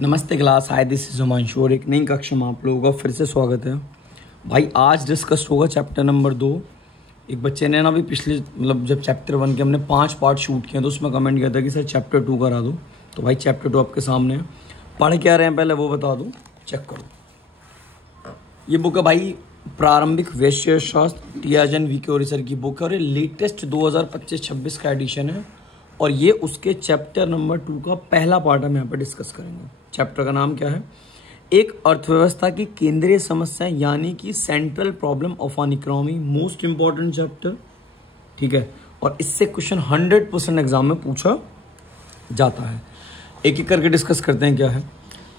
नमस्ते class, hi this is Himanshu और एक नई कक्षा में आप लोगों का फिर से स्वागत है। भाई आज डिस्कस होगा चैप्टर नंबर 2। एक बच्चे ने ना अभी पिछले जब चैप्टर 1 के हमने 5 पार्ट शूट किए तो उसमें कमेंट किया था कि सर चैप्टर 2 करा दो। तो भाई चैप्टर 2 आपके सामने है। पढ़ क्या रहे हैं पहले वो बता दूँ, चेक करो। ये बुक है भाई प्रारंभिक वैश्य शास्त्र, टीआरजन वी के ओरिसर की बुक है और ये लेटेस्ट 2025-26 का एडिशन है और ये उसके चैप्टर नंबर 2 का पहला पार्ट हम यहाँ पर डिस्कस करेंगे। चैप्टर का नाम क्या है? एक अर्थव्यवस्था की केंद्रीय समस्या यानी कि central problem of an economy. Most important chapter, ठीक है। और इससे क्वेश्चन 100% एग्जाम में पूछा जाता है। एक एक करके डिस्कस करते हैं क्या है।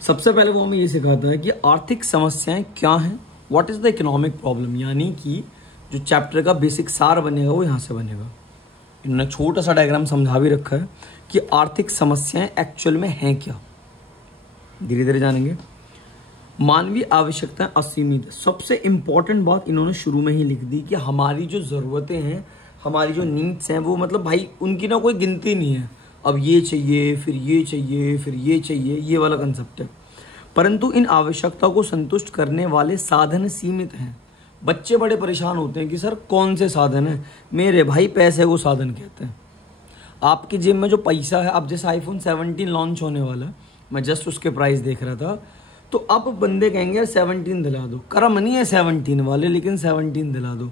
सबसे पहले वो हमें ये सिखाता है कि आर्थिक समस्याएं क्या हैं, what is the economic problem, यानी कि जो चैप्टर का बेसिक सार बनेगा वो यहाँ से बनेगा। इन्होंने छोटा सा डायग्राम समझा भी रखा है कि आर्थिक समस्याएं एक्चुअल में हैं क्या, धीरे धीरे जानेंगे। मानवीय आवश्यकताएं असीमित है। सबसे इंपॉर्टेंट बात इन्होंने शुरू में ही लिख दी कि हमारी जो जरूरतें हैं, हमारी जो नीड्स हैं, वो मतलब भाई उनकी ना कोई गिनती नहीं है। अब ये चाहिए, फिर ये चाहिए, फिर ये चाहिए, ये वाला कंसेप्ट है। परंतु इन आवश्यकताओं को संतुष्ट करने वाले साधन सीमित हैं। बच्चे बड़े परेशान होते हैं कि सर कौन से साधन है। मेरे भाई पैसे को साधन कहते हैं। आपकी जेब में जो पैसा है, अब जैसे आईफोन 17 लॉन्च होने वाला है, मैं जस्ट उसके प्राइस देख रहा था, तो अब बंदे कहेंगे 17 दिला दो। कर्म नहीं है 17 वाले, लेकिन 17 दिला दो।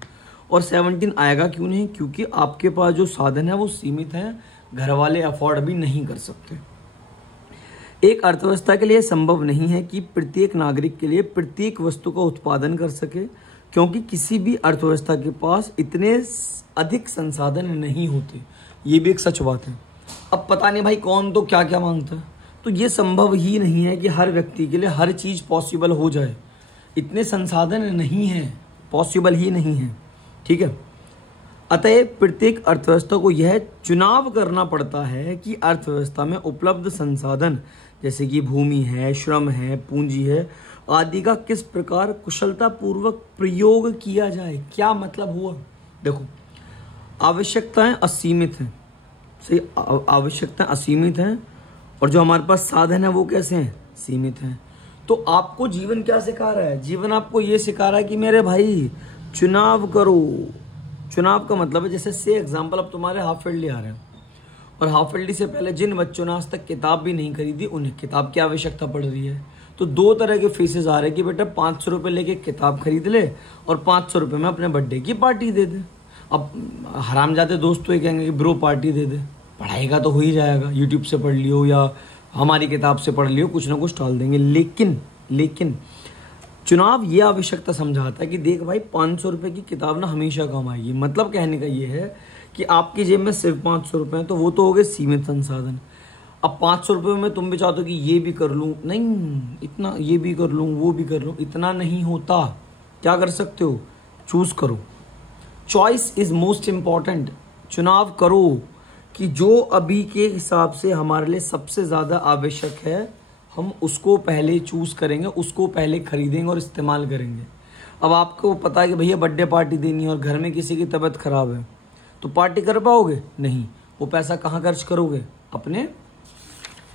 और 17 आएगा क्यों नहीं? क्योंकि आपके पास जो साधन है वो सीमित है, घर वाले अफोर्ड भी नहीं कर सकते। एक अर्थव्यवस्था के लिए संभव नहीं है कि प्रत्येक नागरिक के लिए प्रत्येक वस्तु का उत्पादन कर सके, क्योंकि किसी भी अर्थव्यवस्था के पास इतने अधिक संसाधन नहीं होते। ये भी एक सच बात है। अब पता नहीं भाई कौन तो क्या क्या मांगता है, तो ये संभव ही नहीं है कि हर व्यक्ति के लिए हर चीज पॉसिबल हो जाए। इतने संसाधन नहीं है, पॉसिबल ही नहीं है, ठीक है। अतएव प्रत्येक अर्थव्यवस्था को यह चुनाव करना पड़ता है कि अर्थव्यवस्था में उपलब्ध संसाधन जैसे कि भूमि है, श्रम है, पूंजी है आदि का किस प्रकार कुशलता पूर्वक प्रयोग किया जाए। क्या मतलब हुआ? देखो, आवश्यकताएं असीमित हैं, सही, आवश्यकताएं असीमित हैं और जो हमारे पास साधन है वो कैसे हैं? सीमित हैं। तो आपको जीवन क्या सिखा रहा है? जीवन आपको ये सिखा रहा है कि मेरे भाई चुनाव करो। चुनाव का मतलब है जैसे से एग्जाम्पल, अब तुम्हारे हाफ ईयरली आ रहे हैं और हाफ ईयरली से पहले जिन बच्चों ने आज तक किताब भी नहीं खरीदी उन्हें किताब की आवश्यकता पड़ रही है। तो दो तरह के फेसेस आ रहे हैं कि बेटा 500 रुपये लेके किताब खरीद ले और 500 रुपये में अपने बर्थडे की पार्टी दे दे। अब हरामजादे दोस्त तो ये कहेंगे कि ब्रो पार्टी दे दे, पढ़ाई का तो हो ही जाएगा, यूट्यूब से पढ़ लियो या हमारी किताब से पढ़ लियो, कुछ ना कुछ टाल देंगे। लेकिन चुनाव ये आवश्यकता समझाता है कि देख भाई 500 रुपये की किताब ना हमेशा काम आएगी। मतलब कहने का ये है कि आपकी जेब में सिर्फ 500 रुपये हैं, तो वो तो हो गए सीमित संसाधन। अब 500 रुपये में तुम भी चाहते हो कि ये भी कर लूँ, नहीं इतना, ये भी कर लूँ, वो भी कर लूँ, इतना नहीं होता। क्या कर सकते हो? चूज करो। Choice is most important. चुनाव करो कि जो अभी के हिसाब से हमारे लिए सबसे ज़्यादा आवश्यक है, हम उसको पहले चूज करेंगे, उसको पहले खरीदेंगे और इस्तेमाल करेंगे। अब आपको पता है कि भैया बर्थडे पार्टी देनी है और घर में किसी की तबीयत खराब है, तो पार्टी कर पाओगे? नहीं। वो पैसा कहाँ खर्च करोगे? अपने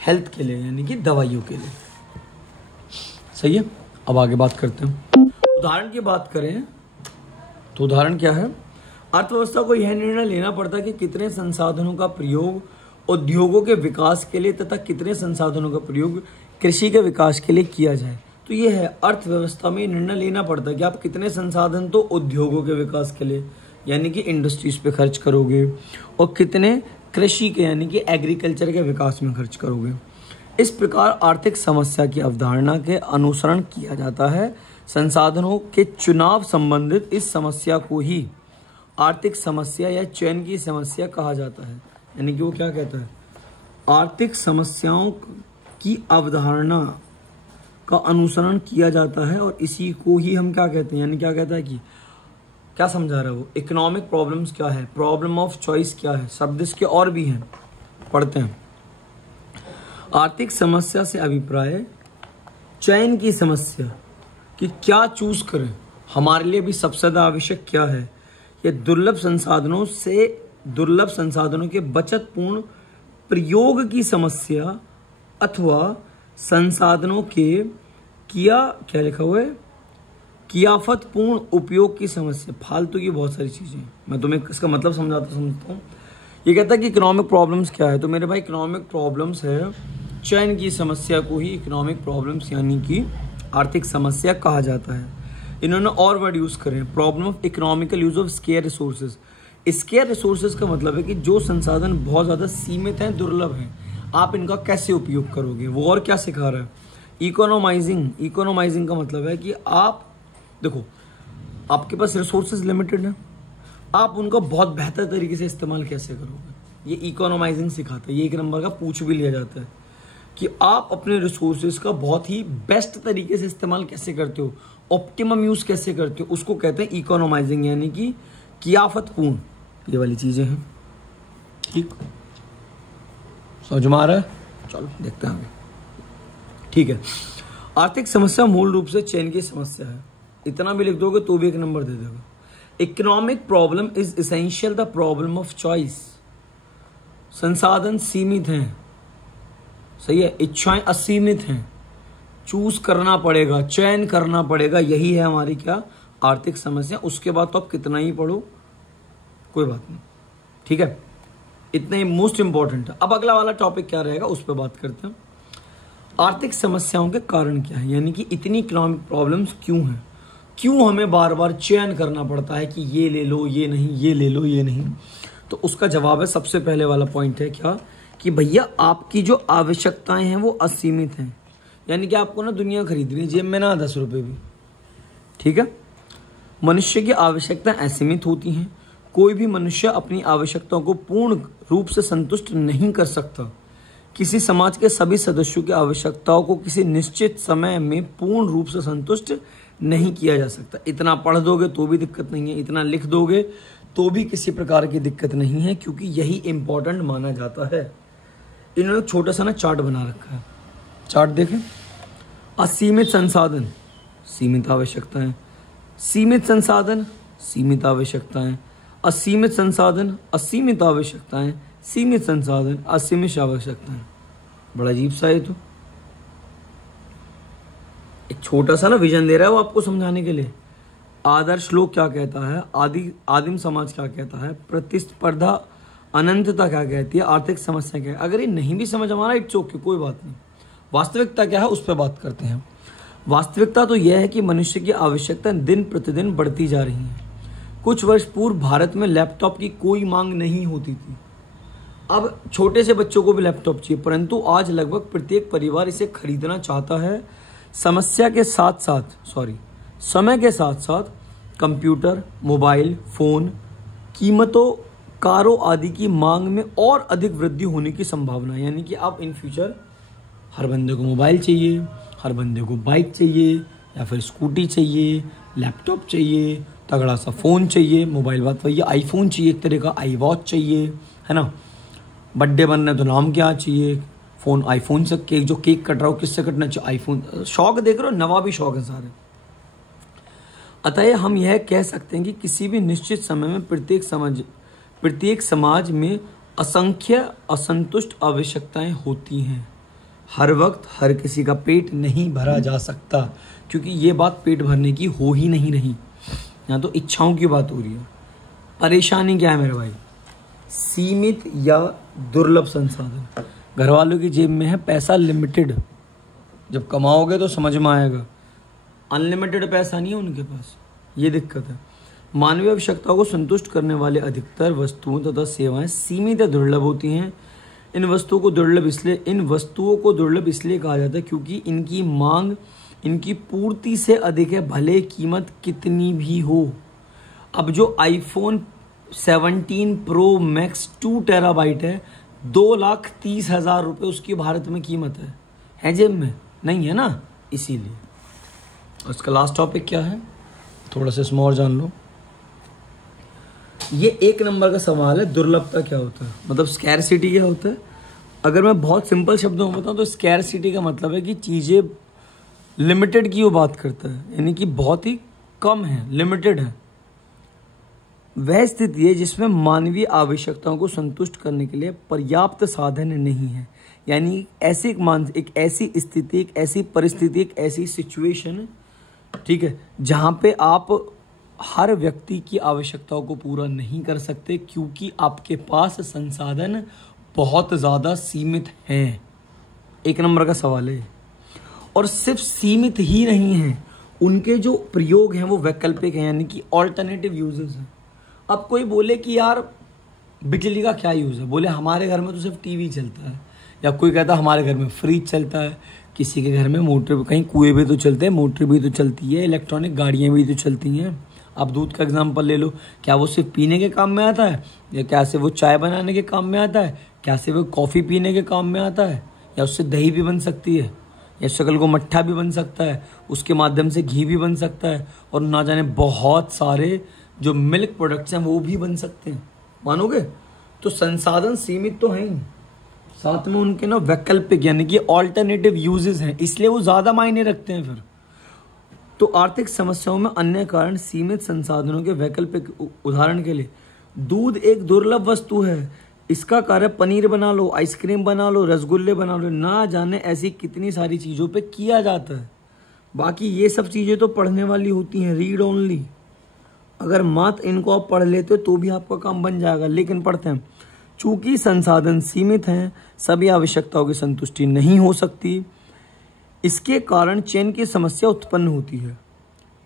हेल्थ के लिए, यानी कि दवाइयों के लिए। सही है। अब आगे बात करते हैं। उदाहरण की बात करें तो उदाहरण क्या है? अर्थव्यवस्था को यह निर्णय लेना पड़ता है कि कितने संसाधनों का प्रयोग उद्योगों के विकास के लिए तथा कितने संसाधनों का प्रयोग कृषि के विकास के लिए किया जाए। तो ये है, अर्थव्यवस्था में निर्णय लेना पड़ता है कि आप कितने संसाधन तो उद्योगों के विकास के लिए यानी कि इंडस्ट्रीज पे खर्च करोगे और कितने कृषि के यानी कि एग्रीकल्चर के विकास में खर्च करोगे। इस प्रकार आर्थिक समस्या की अवधारणा के अनुसरण किया जाता है। संसाधनों के चुनाव संबंधित इस समस्या को ही आर्थिक समस्या या चयन की समस्या कहा जाता है। यानी कि वो क्या कहता है? आर्थिक समस्याओं की अवधारणा का अनुसरण किया जाता है और इसी को ही हम क्या कहते हैं, यानी क्या कहता है कि क्या समझा रहा है वो? इकोनॉमिक प्रॉब्लम्स क्या है, प्रॉब्लम ऑफ चॉइस क्या है, शब्द इसके और भी हैं, पढ़ते हैं। आर्थिक समस्या से अभिप्राय चयन की समस्या कि क्या चूज करें, हमारे लिए भी सबसे ज्यादा आवश्यक क्या है। ये दुर्लभ संसाधनों के बचतपूर्ण प्रयोग की समस्या अथवा संसाधनों के क्या लिखा हुआ है, कियाफतपूर्ण उपयोग की समस्या। फालतू की बहुत सारी चीजें, मैं तुम्हें इसका मतलब समझता हूँ। ये कहता है कि इकोनॉमिक प्रॉब्लम्स क्या है, तो मेरे भाई इकोनॉमिक प्रॉब्लम्स है चयन की समस्या को ही इकोनॉमिक प्रॉब्लम्स यानी कि आर्थिक समस्या कहा जाता है। इन्होंने और वर्ड यूज करे, problem of economical use of square resources. Square resources का मतलब है कि जो संसाधन बहुत ज्यादा सीमित हैं, दुर्लभ हैं, आप इनका कैसे उपयोग करोगे। वो और क्या सिखा रहा है, इकोनोमाइजिंग का मतलब है कि आप देखो, आपके पास रिसोर्सेज लिमिटेड है, आप उनका बहुत बेहतर तरीके से इस्तेमाल कैसे करोगे, ये इकोनोमाइजिंग सिखाता है। ये 1 नंबर का पूछ भी लिया जाता है कि आप अपने रिसोर्सेज का बहुत ही बेस्ट तरीके से इस्तेमाल कैसे करते हो, ऑप्टिमम यूज कैसे करते हो, उसको कहते हैं इकोनोमाइजिंग यानी कि कियाफतपूर्ण। ये वाली चीजें हैं, ठीक समझ में आ रहा है। चलो देखते हैं आगे, ठीक है। आर्थिक समस्या मूल रूप से चयन की समस्या है, इतना भी लिख दोगे तो भी 1 नंबर दे देगा। Economic problem is essential the problem of choice. संसाधन सीमित हैं, सही है, इच्छाएं असीमित हैं, चूज करना पड़ेगा, चयन करना पड़ेगा, यही है हमारी क्या, आर्थिक समस्या। उसके बाद तो आप कितना ही पढ़ो कोई बात नहीं, ठीक है, इतना ही मोस्ट इंपॉर्टेंट है। अब अगला वाला टॉपिक क्या रहेगा उस पर बात करते हैं। आर्थिक समस्याओं के कारण क्या है, यानी कि इतनी इकोनॉमिक प्रॉब्लम्स क्यों हैं, क्यों हमें बार बार चयन करना पड़ता है कि ये ले लो ये नहीं, ये ले लो ये नहीं। तो उसका जवाब है, सबसे पहले वाला पॉइंट है क्या, कि भैया आपकी जो आवश्यकताएं हैं वो असीमित हैं। यानी कि आपको ना दुनिया खरीदनी, जेब में ना 10 रुपए भी, ठीक है। मनुष्य की आवश्यकताएं असीमित होती हैं, कोई भी मनुष्य अपनी आवश्यकताओं को पूर्ण रूप से संतुष्ट नहीं कर सकता। किसी समाज के सभी सदस्यों की आवश्यकताओं को किसी निश्चित समय में पूर्ण रूप से संतुष्ट नहीं किया जा सकता। इतना पढ़ दोगे तो भी दिक्कत नहीं है, इतना लिख दोगे तो भी किसी प्रकार की दिक्कत नहीं है, क्योंकि यही इंपॉर्टेंट माना जाता है। इन्होंने छोटा सा ना चार्ट बना रखा है, चार्ट देखें। असीमित संसाधन, सीमित आवश्यकताएं, सीमित संसाधन, सीमित आवश्यकताएं, असीमित संसाधन, असीमित आवश्यकताएं, सीमित संसाधन, असीमित आवश्यकताएं। बड़ा अजीब सा है। तो एक छोटा सा ना विजन दे रहा है वो आपको समझाने के लिए। आदर्श लोक क्या कहता है, आदिम समाज क्या कहता है, प्रतिस्पर्धा अनंतता क्या कहती है, आर्थिक समस्या क्या है। अगर ये नहीं भी समझ हमारा, इट्स ओके, कोई बात नहीं। वास्तविकता क्या है उस पर बात करते हैं। वास्तविकता तो यह है कि मनुष्य की आवश्यकता दिन प्रतिदिन बढ़ती जा रही है। कुछ वर्ष पूर्व भारत में लैपटॉप की कोई मांग नहीं होती थी, अब छोटे से बच्चों को भी लैपटॉप चाहिए, परंतु आज लगभग प्रत्येक परिवार इसे खरीदना चाहता है। समय के साथ साथ कंप्यूटर, मोबाइल फोन, कीमतों, कारों आदि की मांग में और अधिक वृद्धि होने की संभावना है। यानी कि अब इन फ्यूचर हर बंदे को मोबाइल चाहिए, हर बंदे को बाइक चाहिए, या फिर स्कूटी चाहिए, लैपटॉप चाहिए, तगड़ा सा फोन चाहिए, मोबाइल बात वही आईफोन चाहिए, एक तरह का आई वॉच चाहिए, है ना। बर्थडे बनना है तो नाम क्या चाहिए, फोन, आईफोन से केक, जो केक कट रहा हो किससे कटना चाहिए, आईफोन। शौक देख रहे हो, नवाबी शौक है सारे। अतः हम यह कह सकते हैं कि किसी भी निश्चित समय में प्रत्येक समाज में असंख्य असंतुष्ट आवश्यकताएं होती हैं। हर वक्त हर किसी का पेट नहीं भरा जा सकता, क्योंकि ये बात पेट भरने की हो ही नहीं रही, यहाँ तो इच्छाओं की बात हो रही है। परेशानी क्या है मेरे भाई, सीमित या दुर्लभ संसाधन। घर वालों की जेब में है पैसा लिमिटेड, जब कमाओगे तो समझ में आएगा, अनलिमिटेड पैसा नहीं है उनके पास, ये दिक्कत है। मानवीय आवश्यकताओं को संतुष्ट करने वाले अधिकतर वस्तुओं तथा सेवाएं सीमित या दुर्लभ होती हैं। इन वस्तुओं को दुर्लभ इसलिए कहा जाता है क्योंकि इनकी मांग इनकी पूर्ति से अधिक है, भले कीमत कितनी भी हो। अब जो आईफोन 17 प्रो मैक्स 2 टेराबाइट है, 2,30,000 रुपये उसकी भारत में कीमत है जेब में नहीं है ना, इसीलिए। उसका लास्ट टॉपिक क्या है, थोड़ा सा इसमें और जान लो। ये 1 नंबर का सवाल है, दुर्लभता क्या होता है, मतलब स्कैरसिटी क्या होता है। अगर मैं बहुत सिंपल शब्दों में बताऊं तो स्कैरसिटी का मतलब है कि चीजें लिमिटेड की वो बात करता है, यानी कि बहुत ही कम है, लिमिटेड है। वह स्थिति है जिसमें मानवीय आवश्यकताओं को संतुष्ट करने के लिए पर्याप्त साधन नहीं है। यानी ऐसी एक ऐसी स्थिति, एक ऐसी परिस्थिति, एक ऐसी सिचुएशन, ठीक है, जहां पे आप हर व्यक्ति की आवश्यकताओं को पूरा नहीं कर सकते क्योंकि आपके पास संसाधन बहुत ज़्यादा सीमित हैं। एक नंबर का सवाल है। और सिर्फ सीमित ही नहीं हैं, उनके जो प्रयोग हैं वो वैकल्पिक हैं, यानी कि ऑल्टरनेटिव यूजेस हैं। अब कोई बोले कि यार बिजली का क्या यूज़ है, बोले हमारे घर में तो सिर्फ टीवी चलता है, या कोई कहता है हमारे घर में फ्रिज चलता है, किसी के घर में मोटर, कहीं कुएं भी तो चलते हैं, मोटर भी तो चलती है, इलेक्ट्रॉनिक गाड़ियाँ भी तो चलती हैं। आप दूध का एग्जाम्पल ले लो, क्या वो सिर्फ पीने के काम में आता है, या क्या से वो चाय बनाने के काम में आता है, क्या से वो कॉफ़ी पीने के काम में आता है, या उससे दही भी बन सकती है, या शकल को मट्ठा भी बन सकता है, उसके माध्यम से घी भी बन सकता है, और ना जाने बहुत सारे जो मिल्क प्रोडक्ट्स हैं वो भी बन सकते हैं। मानोगे? तो संसाधन सीमित तो हैं ही, साथ में उनके ना वैकल्पिक यानी कि ऑल्टरनेटिव यूजेस हैं, इसलिए वो ज़्यादा मायने रखते हैं फिर। तो आर्थिक समस्याओं में अन्य कारण सीमित संसाधनों के वैकल्पिक, उदाहरण के लिए दूध एक दुर्लभ वस्तु है, इसका कार्य पनीर बना लो, आइसक्रीम बना लो, रसगुल्ले बना लो, ना जाने ऐसी कितनी सारी चीज़ों पे किया जाता है। बाकी ये सब चीज़ें तो पढ़ने वाली होती हैं, रीड ओनली। अगर मात्र इनको आप पढ़ लेते हो तो भी आपका काम बन जाएगा, लेकिन पढ़ते हैं। चूंकि संसाधन सीमित हैं, सभी आवश्यकताओं की संतुष्टि नहीं हो सकती, इसके कारण चयन की समस्या उत्पन्न होती है।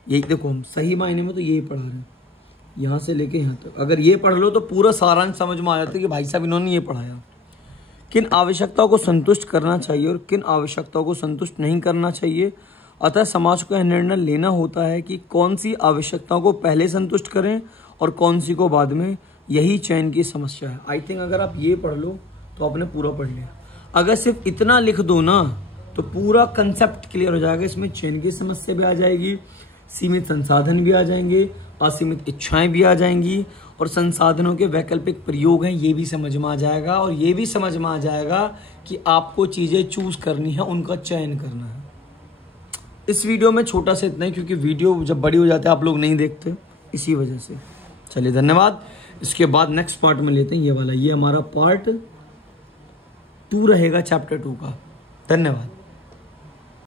यही देखो, हम सही मायने में तो यही पढ़ा रहे हैं, यहाँ से लेके यहाँ तक। अगर ये पढ़ लो तो पूरा सारांश समझ में आ जाता है कि भाई साहब इन्होंने ये पढ़ाया। किन आवश्यकताओं को संतुष्ट करना चाहिए और किन आवश्यकताओं को संतुष्ट नहीं करना चाहिए, अतः समाज को यह निर्णय लेना होता है कि कौन सी आवश्यकताओं को पहले संतुष्ट करें और कौन सी को बाद में। यही चयन की समस्या है। आई थिंक अगर आप ये पढ़ लो तो आपने पूरा पढ़ लिया। अगर सिर्फ इतना लिख दो ना तो पूरा कंसेप्ट क्लियर हो जाएगा। इसमें चयन की समस्या भी आ जाएगी, सीमित संसाधन भी आ जाएंगे, असीमित इच्छाएं भी आ जाएंगी, और संसाधनों के वैकल्पिक प्रयोग हैं ये भी समझ में आ जाएगा, और ये भी समझ में आ जाएगा कि आपको चीज़ें चूज करनी है, उनका चयन करना है। इस वीडियो में छोटा सा इतना ही, क्योंकि वीडियो जब बड़ी हो जाती है आप लोग नहीं देखते, इसी वजह से। चलिए धन्यवाद। इसके बाद नेक्स्ट पार्ट में लेते हैं ये वाला, ये हमारा पार्ट 2 रहेगा चैप्टर 2 का। धन्यवाद।